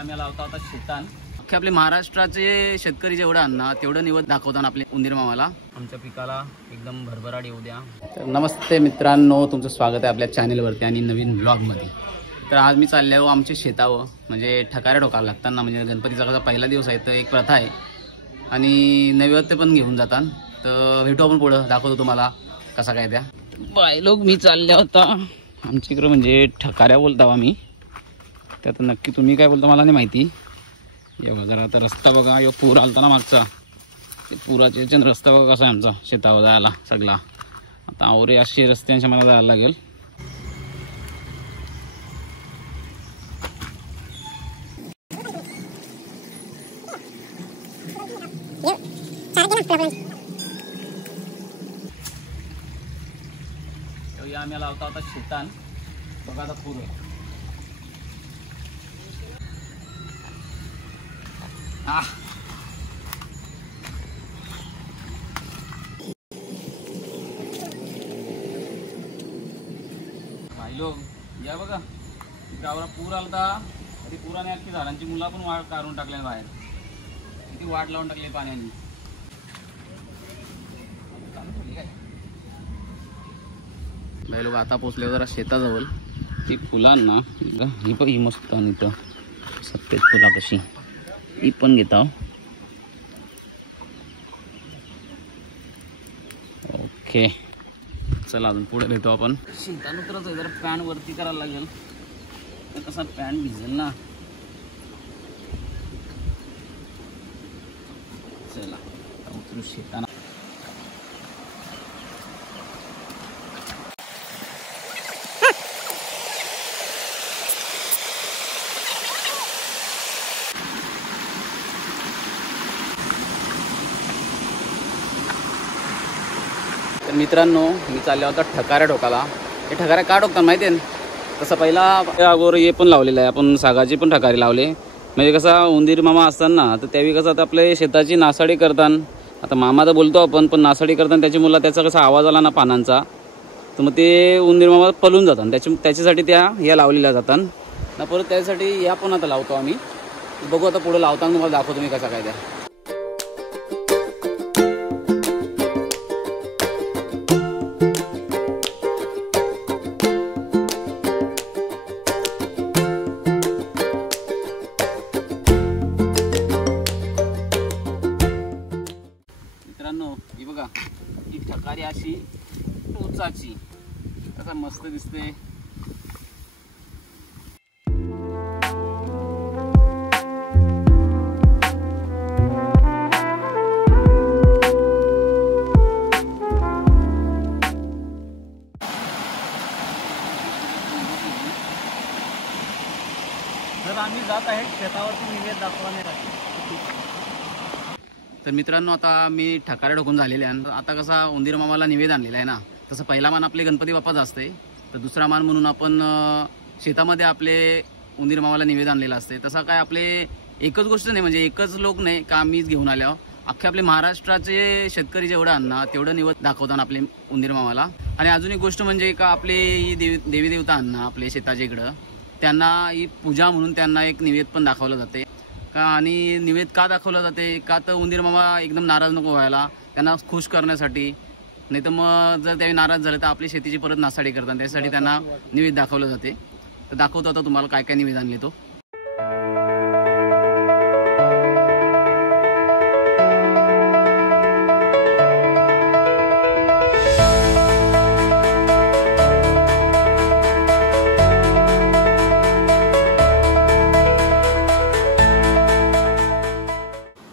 आम्ही लावता होता शेतान अख्खे आपले महाराष्ट्राचे शेतकरी जेवढं आणणार तेवढं निवड दाखवताना आपले उंदीर मामाला आमच्या पिकाला एकदम भरभराट येऊ द्या। तर नमस्ते मित्रांनो, तुमचं स्वागत आहे आपल्या चॅनलवरती आणि नवीन ब्लॉगमध्ये। तर आज मी चालले आहे आमच्या शेतावर, म्हणजे ठकाऱ्या ठोकायला लागतात ना, म्हणजे गणपतीचा कसा पहिला दिवस आहे तर एक प्रथा आहे आणि नैवेद्य पण घेऊन जातात। तर भेटू आपण पुढं, दाखवतो तुम्हाला कसा काय त्या बाय लोक। मी चालले होता आमच्या इकडं, म्हणजे ठकाऱ्या बोलता आम्ही, त्यात नक्की तुम्ही काय बोलता मला नाही माहिती। या जरा आता रस्ता बघा, यो पूर आलता ना मागचा, पुराचे रस्ता बघा कसा आहे आमचा शेतावर जायला सगळा। आता आवरे असे रस्त्यांशी मला जायला लागेल। आम्ही लावता होता शेतान बघा, आता पूर आहे। भाई लोक या बघा, गावाला पूर आलता, तरी पुराने अख्खी झाडांची मुला पण वाढ काढून टाकल्या बाहेर, किती वाट लावून टाकली पाण्याने। भाई लोक आता पोचले जरा शेताजवळ। ती फुलांना ही पण ही मस्त, आणि तर सफेद फुला कशी ही पण घेता। ओके चला अजून पुढे भेटू आपण। शेतात उतरच आहे, जरा पॅन वरती करायला लागेल, तर कसा पॅन भिजेल ना। चला उतरू शेताना। तर मित्रांनो, मी चाललो होता ठकाऱ्या ठोकाला। हे ठकाऱ्या का ठोकतात माहिती आहे? तसं पहिला अगोदर हे पण लावलेलं आहे आपण, सागाची पण ठकारी लावले, म्हणजे कसा उंदीर मामा असतात ना, तर त्यावेळी कसं आता आपले शेताची नासाडी करतात। आता मामा तर बोलतो आपण, पण नासाडी करताना त्याची मुलं त्याचा कसा आवाज आला ना पानांचा, तर मग ते उंदीर मामा पळून जातात। त्याच्यासाठी त्या या लावलेल्या जातात ना। परत त्यासाठी या पण आता लावतो आम्ही, बघू आता पुढे लावताना तुम्हाला दाखवतो मी कसा काय त्या। ही बघा, ही ठकारी अशी टोचाची, कसा मस्त दिसते। तर आम्ही जात आहे शेतावरती निवेद दाखवण्यासाठी। तर मित्रांनो, आता मी ठकाऱ्या ठोकून झालेले आहे। आता कसा उंदीर मामाला निवेद आणलेला आहे ना, तसं पहिला मान आपले गणपती बाप्पाच असते, तर दुसरा मान म्हणून आपण शेतामध्ये आपले उंदीर मामाला निवेद आणलेला असते। तसा काय आपले एकच गोष्ट नाही, म्हणजे एकच लोक नाही का मीच घेऊन आलो, अख्खे आपले महाराष्ट्राचे शेतकरी जेवढं आणणार तेवढं निवेद दाखवताना आपले उंदीर मामाला। आणि अजून एक गोष्ट म्हणजे का आपले ही देवी देवता आणणार आपले शेताच्या इकडं, त्यांना ही पूजा म्हणून त्यांना एक निवेद पण दाखवलं जाते का। आणि निवेद का दाखवलं जाते का, तर उंदीर मामा एकदम नाराज नको व्हायला, त्यांना खुश करण्यासाठी। नाही तर मग जर त्यावेळी नाराज झाले तर आपली शेतीची परत नासाडी करतात, त्यासाठी त्यांना निवेद दाखवलं जाते। तर दाखवतो आता तुम्हाला काय काय निवेद आणले तो।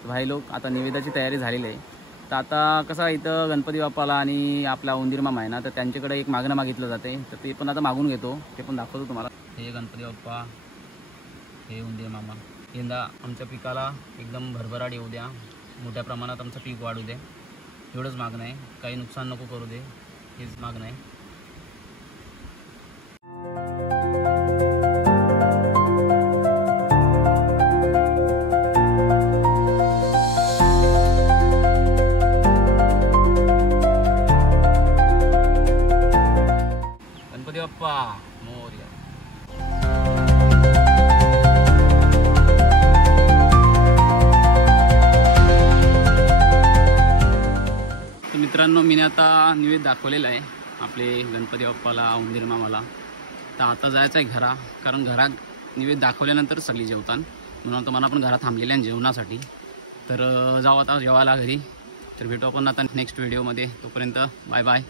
भाई लोक, आता निवेदाची तयारी झालेली आहे। तर आता कसा इथं गणपती बाप्पाला आणि आपला उंदीर मामा आहे ना, तर त्यांच्याकडे एक मागणं मागितलं जाते, तर ते पण आता मागून घेतो, ते पण दाखवतो तुम्हाला। हे गणपती बाप्पा, हे उंदीर मामा, यंदा आमच्या पिकाला एकदम भरभराट येऊ द्या, मोठ्या प्रमाणात आमचं पीक वाढू दे, एवढंच मागणं आहे, काही नुकसान नको करू दे, हेच मागणं आहे। गणपती बाप्पा मोरया। मित्रांनो, मी आता निवेद दाखवलेला आहे आपले गणपती बाप्पाला, उंदीर मामाला. तर आता जायचं आहे घरा, कारण घरात निवेद दाखवल्यानंतर सगळी जेवतात, म्हणून आता मला पण घरात थांबलेल्या आहे जेवणासाठी. तर जाऊ आता जेवायला घरी. तर भेटू आपण आता नेक्स्ट व्हिडिओमध्ये. तोपर्यंत बाय बाय.